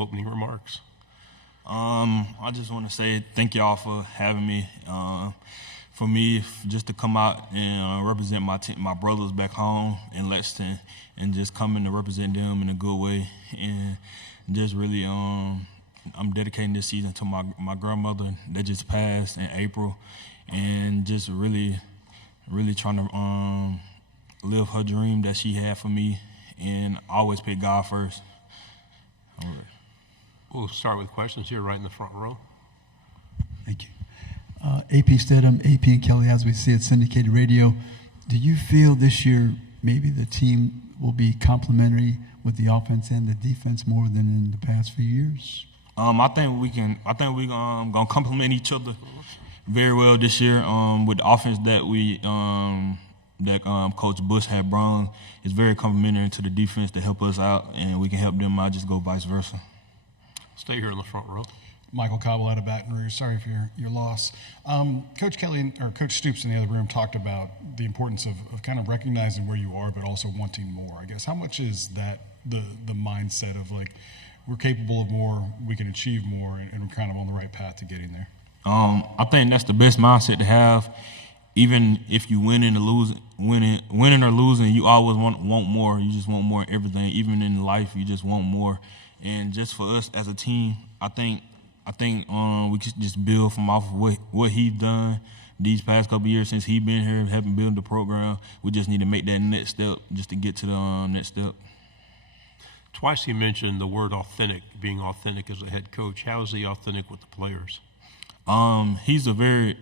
opening remarks. I just want to say thank y'all for having me. For me, just to come out and represent my brothers back home in Lexington, and just coming to represent them in a good way, and just really, I'm dedicating this season to my grandmother that just passed in April, and just really trying to live her dream that she had for me, and always put God first. We'll start with questions here right in the front row. Thank you. AP Stedham, AP and Kelly, as we see at syndicated radio, do you feel this year maybe the team will be complementary with the offense and the defense more than in the past few years? I think we gonna complement each other very well this year. With the offense that Coach Bush had brought, it's very complementary to the defense to help us out, and we can help them out. Just go vice versa. Stay here in the front row. Michael Cobble out of Baton Rouge. Sorry for your loss. Coach Kelly or Coach Stoops in the other room talked about the importance of kind of recognizing where you are, but also wanting more. I guess how much is that the mindset of like we're capable of more, we can achieve more, and we're kind of on the right path to getting there? I think that's the best mindset to have. Even if you winning or losing, you always want more. You just want more in everything. Even in life, you just want more. And just for us as a team, I think we could just build from off of what he's done these past couple of years since he's been here, helping build the program. We just need to make that next step just to get to the next step. Twice he mentioned the word authentic, being authentic as a head coach. How is he authentic with the players? He's a very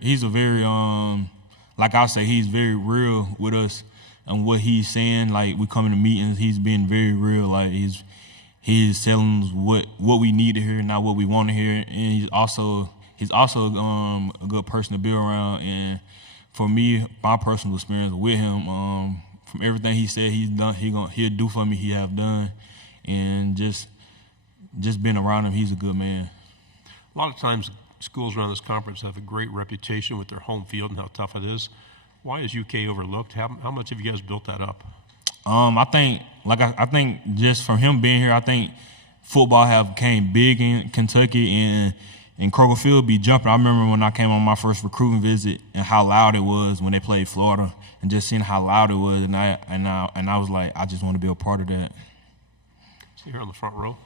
like I say, he's very real with us and what he's saying. Like we come into meetings, he's being very real. Like he's telling us what we need to hear, not what we want to hear. And he's also a good person to be around. And for me, my personal experience with him, from everything he said he's done, he'll do for me. He have done, and just being around him, he's a good man. A lot of times, schools around this conference have a great reputation with their home field and how tough it is. Why is UK overlooked? How much have you guys built that up? I think just from him being here, I think football have came big in Kentucky, and Kroger Field be jumping. I remember when I came on my first recruiting visit and how loud it was when they played Florida, and just seeing how loud it was, and I was like, I just want to be a part of that. See here on the front row.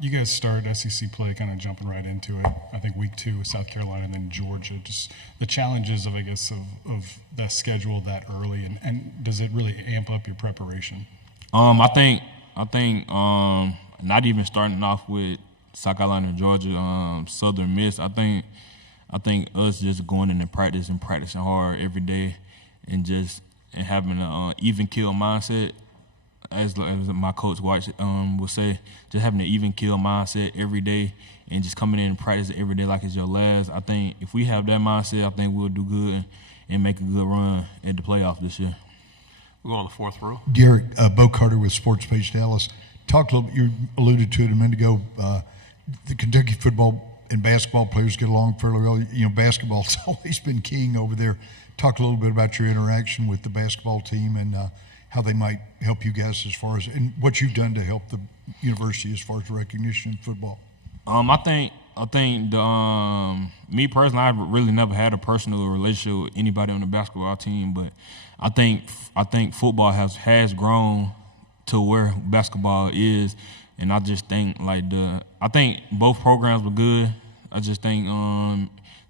You guys started SEC play kind of jumping right into it. I think week 2 with South Carolina and then Georgia. Just the challenges of, I guess, of that schedule that early, and does it really amp up your preparation? I think not even starting off with South Carolina and Georgia, Southern Miss. I think us just going in and practicing hard every day, and having an even kill mindset. As my coach White would say, just having an even kill mindset every day and just coming in and practice every day like it's your last. I think if we have that mindset, I think we'll do good and make a good run at the playoff this year. We'll go on the fourth row. Garrett, Bo Carter with Sports Page Dallas. Talked a little bit, you alluded to it a minute ago, the Kentucky football and basketball players get along fairly well. You know, basketball's always been king over there. Talk a little bit about your interaction with the basketball team and how they might help you guys as far as, and what you've done to help the university as far as recognition in football. I think me personally, I've really never had a personal relationship with anybody on the basketball team, but I think football has grown to where basketball is, and I just think I think both programs were good. I just think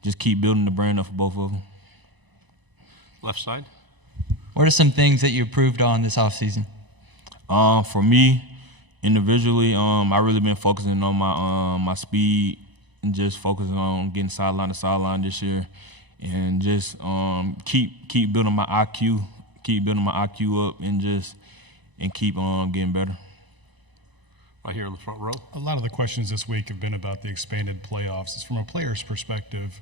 just keep building the brand up for both of them. Left side. What are some things that you improved on this offseason? For me, individually, I really been focusing on my speed and just focusing on getting sideline to sideline this year, and just keep building my IQ, up, and keep getting better. Right here in the front row. A lot of the questions this week have been about the expanded playoffs. It's from a player's perspective.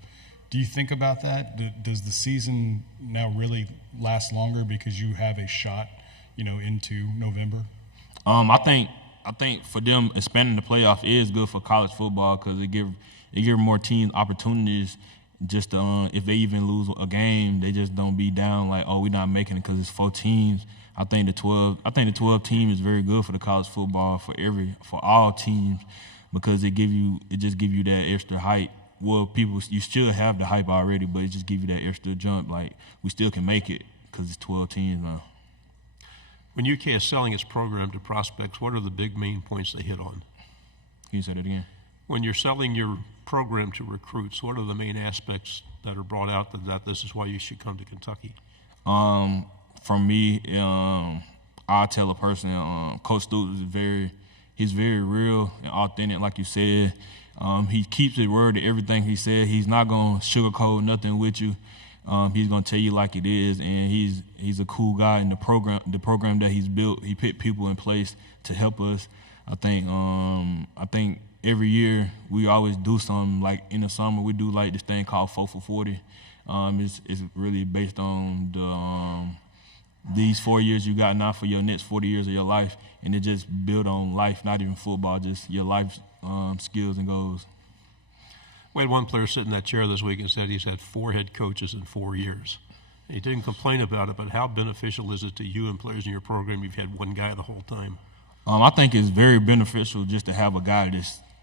Do you think about that? Does the season now really last longer because you have a shot, into November? I think for them expanding the playoff is good for college football because it give more teams opportunities just if they even lose a game, they just don't be down like, oh, we're not making it because it's 4 teams. I think the 12 team is very good for the college football for all teams because it just give you that extra hype. Well, you still have the hype already, but it just give you that extra jump. Like we still can make it because it's 12 teams now. When UK is selling its program to prospects, what are the big main points they hit on? Can you say that again? When you're selling your program to recruits, what are the main aspects that are brought out that this is why you should come to Kentucky? For me, I'll tell a person, Coach Stoops he's very real and authentic, like you said. He keeps his word to everything he said. He's not going to sugarcoat nothing with you. He's going to tell you like it is, and he's a cool guy in the program that he's built. He put people in place to help us. I think every year we always do something. Like in the summer, we do like this thing called 4 for 40. It's really based on these 4 years you got now for your next 40 years of your life, and it just build on life, not even football, just your life skills and goals. We had one player sit in that chair this week and said he's had 4 head coaches in 4 years. He didn't complain about it, but how beneficial is it to you and players in your program? You've had one guy the whole time. I think it's very beneficial just to have a guy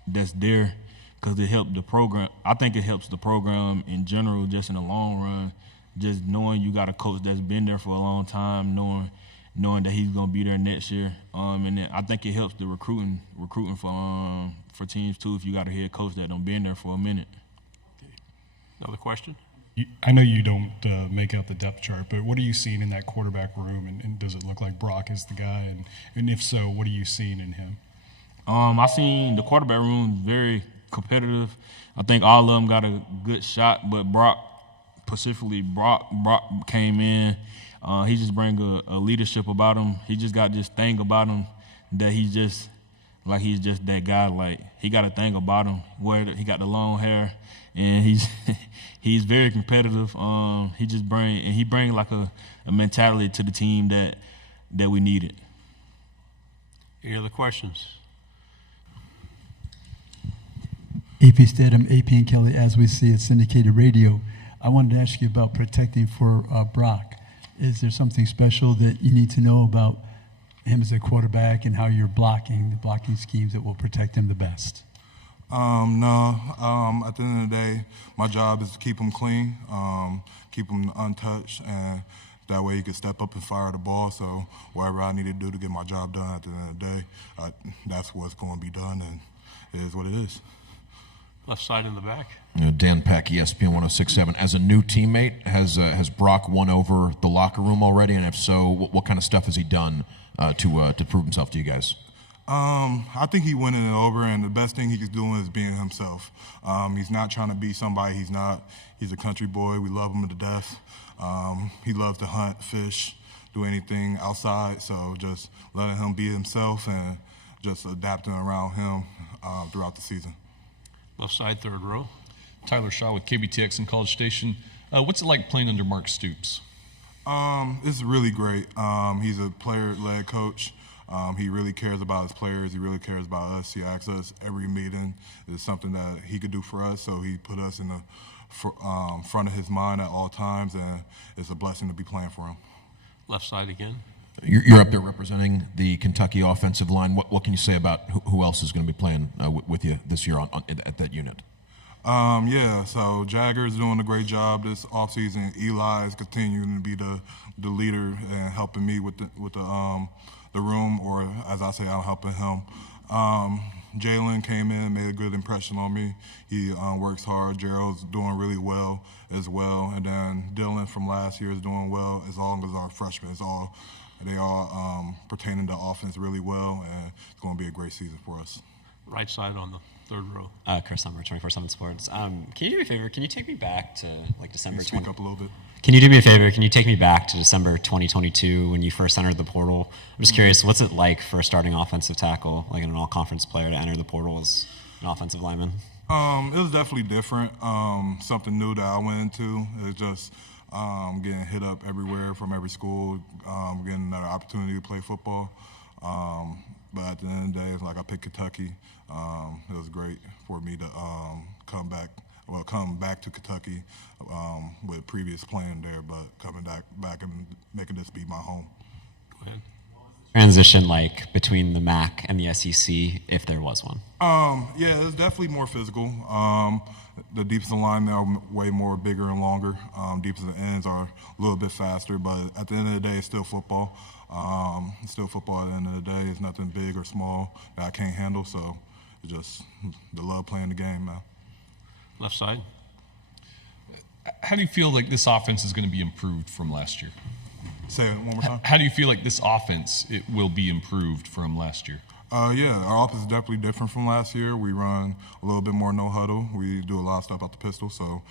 that's there because it helped the program. I think it helps the program in general, just in the long run. Just knowing you got a coach that's been there for a long time, knowing that he's gonna be there next year, and then I think it helps the recruiting for teams too. If you got a head coach that done been there for a minute. Okay. Another question? I know you don't make out the depth chart, but what are you seeing in that quarterback room, and does it look like Brock is the guy? And if so, what are you seeing in him? I seen the quarterback room very competitive. I think all of them got a good shot, but Brock came in. He just bring a leadership about him. He just got this thing about him that he's just that guy. Like he got a thing about him where he got the long hair, and he's very competitive. He bring like a mentality to the team that we needed. Any other questions? AP Stedham, AP and Kelly, as we see it, syndicated radio. I wanted to ask you about protecting for Brock. Is there something special that you need to know about him as a quarterback and how you're blocking, the blocking schemes that will protect him the best? No. At the end of the day, my job is to keep him clean, keep him untouched, and that way he can step up and fire the ball. So whatever I need to do to get my job done at the end of the day, that's what's going to be done, and it is what it is. Left side in the back. Dan Peck, ESPN 106.7. As a new teammate, has Brock won over the locker room already? And if so, what kind of stuff has he done to prove himself to you guys? I think he winning it over, and the best thing he's doing is being himself. He's not trying to be somebody he's not. He's a country boy. We love him to death. He loves to hunt, fish, do anything outside. So just letting him be himself and just adapting around him throughout the season. Left side, third row. Tyler Shaw with KBTX and College Station. What's it like playing under Marques Stoops? It's really great. He's a player-led coach. He really cares about his players. He really cares about us. He asks us every meeting is something that he could do for us, so he put us in the front of his mind at all times, and it's a blessing to be playing for him. Left side again. You're up there representing the Kentucky offensive line. What can you say about who else is going to be playing with you this year at that unit? So Jagger's doing a great job this offseason. Eli is continuing to be the leader and helping me with the room, or as I say, I'm helping him. Jalen came in, made a good impression on me. He works hard. Gerald's doing really well as well. And then Dylan from last year is doing well, as long as our freshmen. They all pertaining to offense really well, and it's going to be a great season for us. Right side on the third row. Chris Summer, 24/7 Sports. Can you do me a favor? Can you take me back to December? Speak up a little bit. Can you do me a favor? Can you take me back to December 2022 when you first entered the portal? I'm just curious, what's it like for a starting offensive tackle, like an all-conference player, to enter the portal as an offensive lineman? It was definitely different. Something new that I went into. It's just getting hit up everywhere from every school, getting another opportunity to play football. But at the end of the day, it's like I picked Kentucky. It was great for me to come back come back to Kentucky with previous plan there, but coming back and making this be my home. Go ahead. Transition like between the MAC and the SEC, if there was one? Yeah, it's definitely more physical. The defensive linemen are way more bigger and longer. Defensive ends are a little bit faster, but at the end of the day, it's still football. It's still football at the end of the day. It's nothing big or small that I can't handle, so it's just the love playing the game, man. Left side. How do you feel like this offense is going to be improved from last year? Say it one more time. How do you feel like this offense will be improved from last year? Yeah, our offense is definitely different from last year. We run a little bit more no huddle. We do a lot of stuff out the pistol, so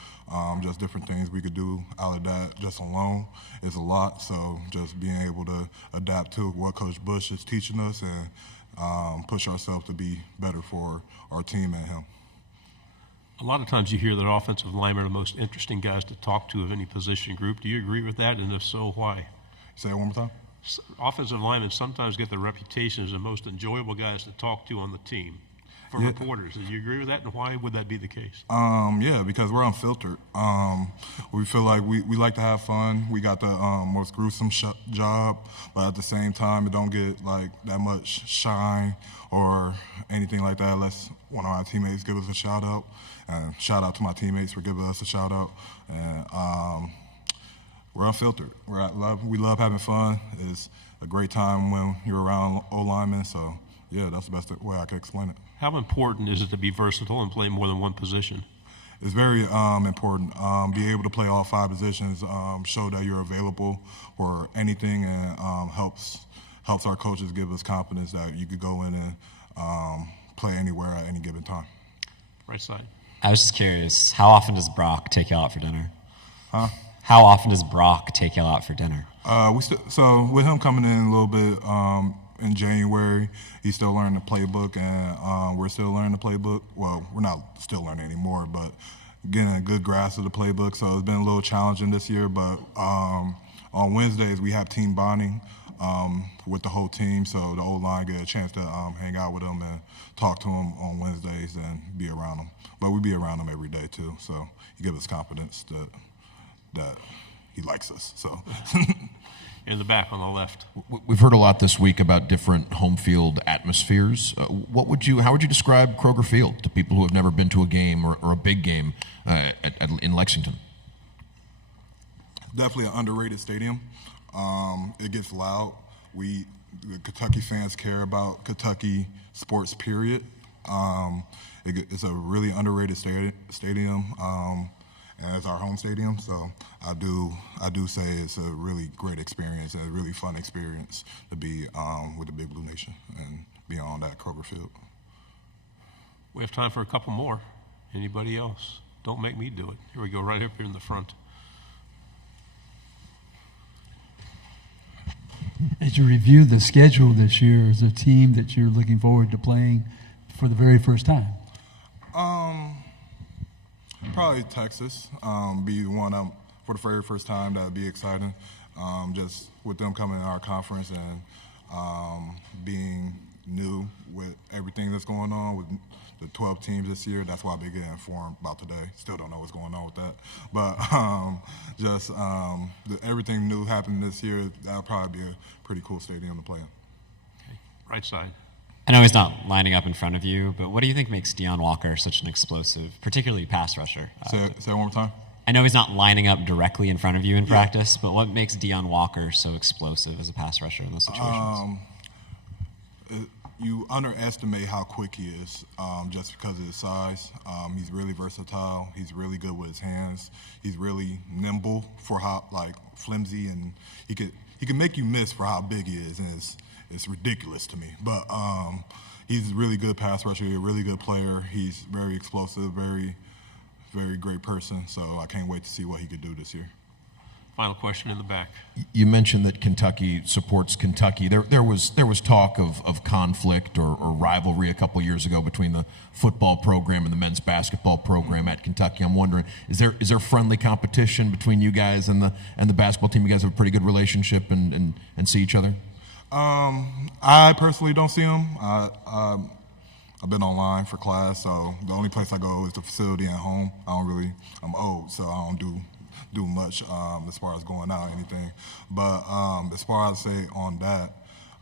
just different things we could do out of that just alone is a lot. So just being able to adapt to what Coach Bush is teaching us and push ourselves to be better for our team and him. A lot of times you hear that offensive linemen are the most interesting guys to talk to of any position group. Do you agree with that? And if so, why? Say it one more time. Offensive linemen sometimes get the reputation as the most enjoyable guys to talk to on the team for reporters. Do you agree with that, and why would that be the case? Yeah, because we're unfiltered. We feel like we like to have fun. We got the most gruesome job, but at the same time, it don't get like that much shine or anything like that unless one of our teammates give us a shout out. And shout out to my teammates for giving us a shout out. And we're unfiltered. We love having fun. It's a great time when you're around O-linemen. So, yeah, that's the best way I can explain it. How important is it to be versatile and play more than one position? It's very important. Be able to play all 5 positions, show that you're available for anything, and helps our coaches give us confidence that you could go in and play anywhere at any given time. Right side. I was just curious, how often does Brock take you out for dinner? Huh? How often does Brock take you out for dinner? So with him coming in a little bit in January, he's still learning the playbook, and we're still learning the playbook. Well, we're not still learning anymore, but getting a good grasp of the playbook. So it's been a little challenging this year, but on Wednesdays we have team bonding with the whole team, so the O-line get a chance to hang out with them and talk to them on Wednesdays and be around them. But we be around them every day too, so he gives us confidence that he likes us. So In the back on the left. We've heard a lot this week about different home field atmospheres. How would you describe Kroger Field to people who have never been to a game or a big game in Lexington? Definitely an underrated stadium. It gets loud. The Kentucky fans care about Kentucky sports, period. It's a really underrated stadium, and it's our home stadium. So I do say it's a really great experience and a really fun experience to be with the Big Blue Nation and be on that Kroger Field. We have time for a couple more. Anybody else? Don't make me do it. Here we go, right up here in the front. As you review the schedule this year, is there a team that you're looking forward to playing for the very first time? Probably Texas. Be the one for the very first time. That'd be exciting. Just with them coming in our conference and being new with everything that's going on with the 12 teams this year. That's why I've been getting informed about today. Still don't know what's going on with that. But just everything new happening this year, that'll probably be a pretty cool stadium to play in. Okay. Right side. I know he's not lining up in front of you, but what do you think makes Deone Walker such an explosive, particularly pass rusher? Say it one more time. I know he's not lining up directly in front of you in practice, but what makes Deone Walker so explosive as a pass rusher in those situations? You underestimate how quick he is just because of his size. He's really versatile. He's really good with his hands. He's really nimble for how flimsy, and he can make you miss for how big he is, and it's ridiculous to me. But he's a really good pass rusher, a really good player. He's very explosive, very, very great person. So I can't wait to see what he could do this year. Final question in the back. You mentioned that Kentucky supports Kentucky. There was talk of conflict or rivalry a couple years ago between the football program and the men's basketball program at Kentucky. I'm wondering, is there friendly competition between you guys and the basketball team? You guys have a pretty good relationship and see each other? I personally don't see them. A I've been online for class, so the only place I go is the facility and home. I'm old, so I don't do much as far as going out or anything. But as far as say on that,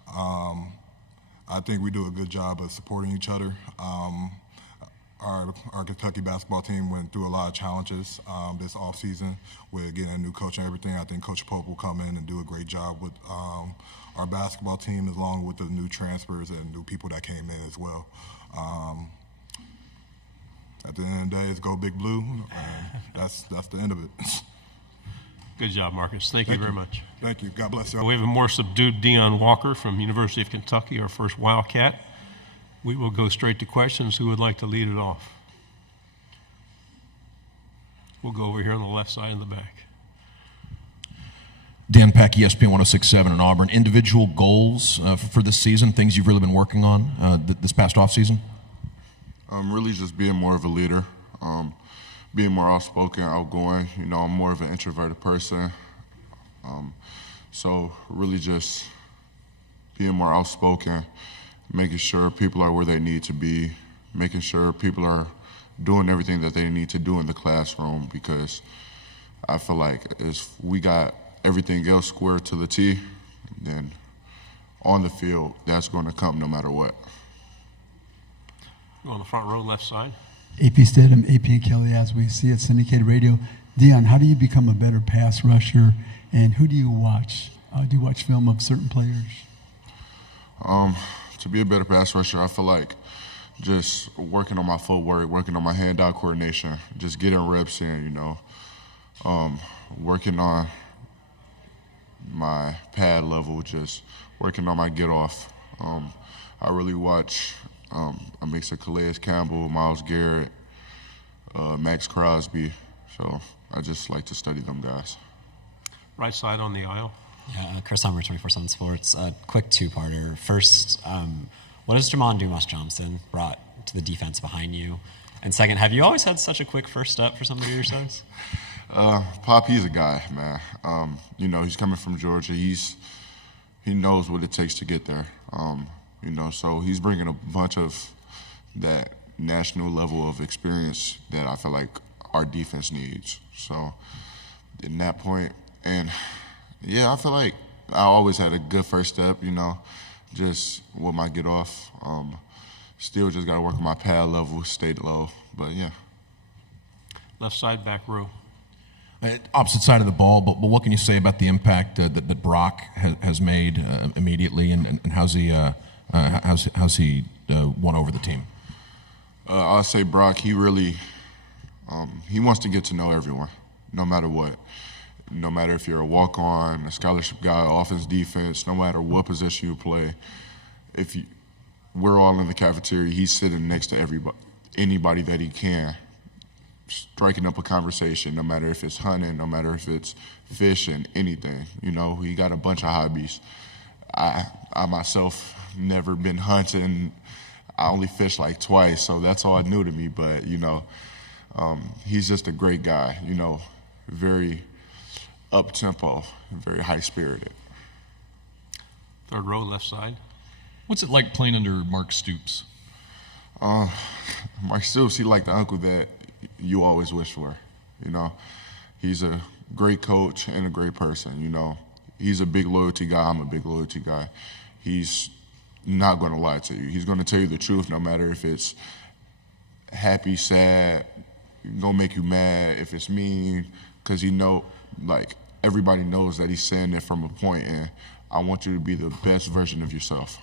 I think we do a good job of supporting each other. Our Kentucky basketball team went through a lot of challenges this offseason with getting a new coach and everything. I think Coach Pope will come in and do a great job with our basketball team, along with the new transfers and new people that came in as well. At the end of the day, it's go Big Blue, and that's the end of it. Good job, Marcus. Thank you very much. Thank you. God bless you. We have a more subdued Deone Walker from University of Kentucky, our first Wildcat. We will go straight to questions. Who would like to lead it off? We'll go over here on the left side in the back. Dan Peck, ESPN 106.7 in Auburn. Individual goals for this season, things you've really been working on this past offseason? Really just being more of a leader, being more outspoken, outgoing. You know, I'm more of an introverted person. So really just being more outspoken, making sure people are where they need to be, making sure people are doing everything that they need to do in the classroom, because I feel like if we got everything else square to the T, then on the field, that's going to come no matter what. Go on the front row, left side. AP Stedham, AP and Kelly, as we see it, syndicated radio. Deone, how do you become a better pass rusher, and who do you watch? Do you watch film of certain players? To be a better pass rusher, I feel like just working on my footwork, working on my hand-eye coordination, just getting reps in, you know, working on my pad level, just working on my get-off. I really watch a mix of Calais Campbell, Myles Garrett, Max Crosby, so I just like to study them guys. Right side on the aisle. Yeah, Chris Hummer, 24/7 Sports. Quick two-parter. First, what has Jamon Dumas-Johnson brought to the defense behind you? And second, have you always had such a quick first step for somebody your size? Pop, he's a guy, man. You know, he's coming from Georgia. He knows what it takes to get there. You know, so he's bringing a bunch of that national level of experience that I feel like our defense needs. So, in that point, and yeah, I feel like I always had a good first step, you know, just with my get off. Still just got to work on my pad level, stay low, but yeah. Left side, back row. Opposite side of the ball, but what can you say about the impact that Brock has made immediately, and how's he won over the team? I'll say Brock, he really he wants to get to know everyone, no matter what. No matter if you're a walk-on, a scholarship guy, offense, defense, no matter what position you play, we're all in the cafeteria, he's sitting next to anybody that he can, striking up a conversation, no matter if it's hunting, no matter if it's fishing, anything. You know, he got a bunch of hobbies. I myself never been hunting. I only fished like twice, so that's all new to me. But, you know, he's just a great guy, you know, very up-tempo, very high-spirited. Third row, left side. What's it like playing under Mark Stoops? Mark Stoops, he like the uncle that you always wish for, you know. He's a great coach and a great person, you know. He's a big loyalty guy. I'm a big loyalty guy. He's not going to lie to you. He's going to tell you the truth no matter if it's happy, sad, going to make you mad, if it's mean, because he know, like, everybody knows that he's saying it from a point, and I want you to be the best version of yourself.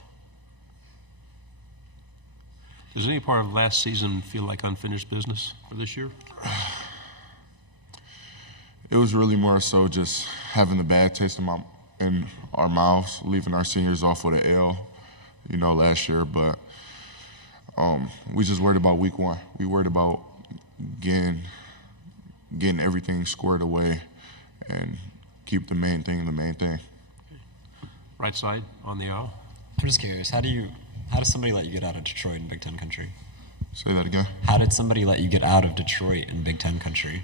Does any part of last season feel like unfinished business for this year? It was really more so just having the bad taste in our mouths, leaving our seniors off with an L, you know, last year. But we just worried about week one. We worried about getting everything squared away and keep the main thing the main thing. Right side on the aisle. I'm just curious, how does somebody let you get out of Detroit in Big Ten country? Say that again. How did somebody let you get out of Detroit in Big Ten country?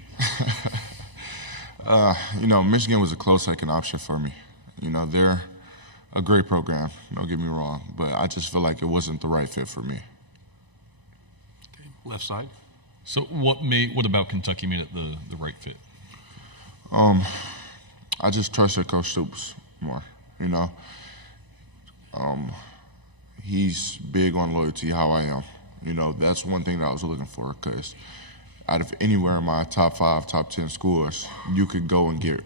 You know, Michigan was a close second option for me. You know, they're a great program, don't get me wrong, but I just feel like it wasn't the right fit for me. left side. So what about Kentucky made it the right fit? I just trusted Coach Stoops more, you know. He's big on loyalty, how I am. You know, that's one thing that I was looking for, because out of anywhere in my top 5, top 10 schools, you could go and get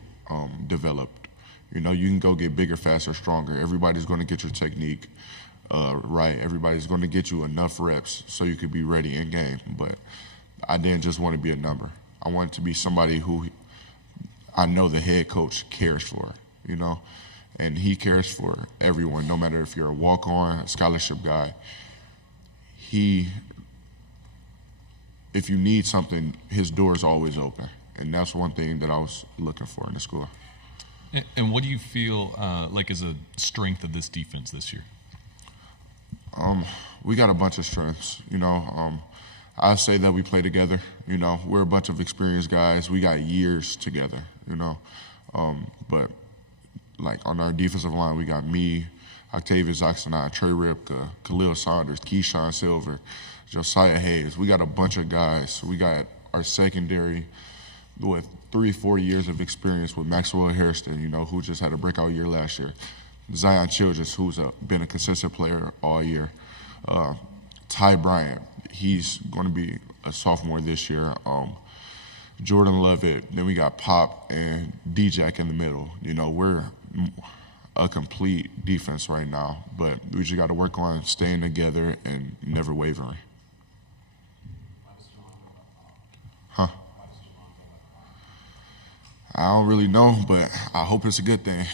developed. You know, you can go get bigger, faster, stronger. Everybody's going to get your technique right. Everybody's going to get you enough reps so you could be ready in game. But I didn't just want to be a number. I wanted to be somebody who I know the head coach cares for, you know. And he cares for everyone, no matter if you're a walk-on, a scholarship guy. If you need something, his door is always open. And that's one thing that I was looking for in the school. And what do you feel like is a strength of this defense this year? We got a bunch of strengths, you know. I say that we play together, you know. We're a bunch of experienced guys. We got years together, you know. But like on our defensive line, we got me, Octavius Oxenai, Trey Ripka, Khalil Saunders, Keyshawn Silver, Josiah Hayes. We got a bunch of guys. We got our secondary with 3-4 years of experience with Maxwell Hairston, you know, who just had a breakout year last year. Zion Childress, who's been a consistent player all year. Ty Bryant, he's going to be a sophomore this year. Jordan Lovett, then we got Pop and D-Jack in the middle. You know, we're a complete defense right now, but we just got to work on staying together and never wavering. Huh? I don't really know, but I hope it's a good thing.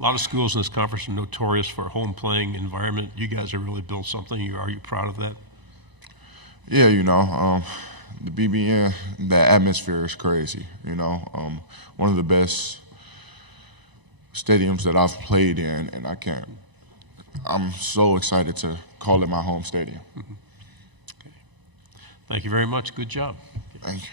A lot of schools in this conference are notorious for a home playing environment. You guys have really built something. Are you proud of that? Yeah, you know, the BBN, that atmosphere is crazy. You know, one of the best stadiums that I've played in, and I'm so excited to call it my home stadium. Mm-hmm. Okay. Thank you very much. Good job. Thank you.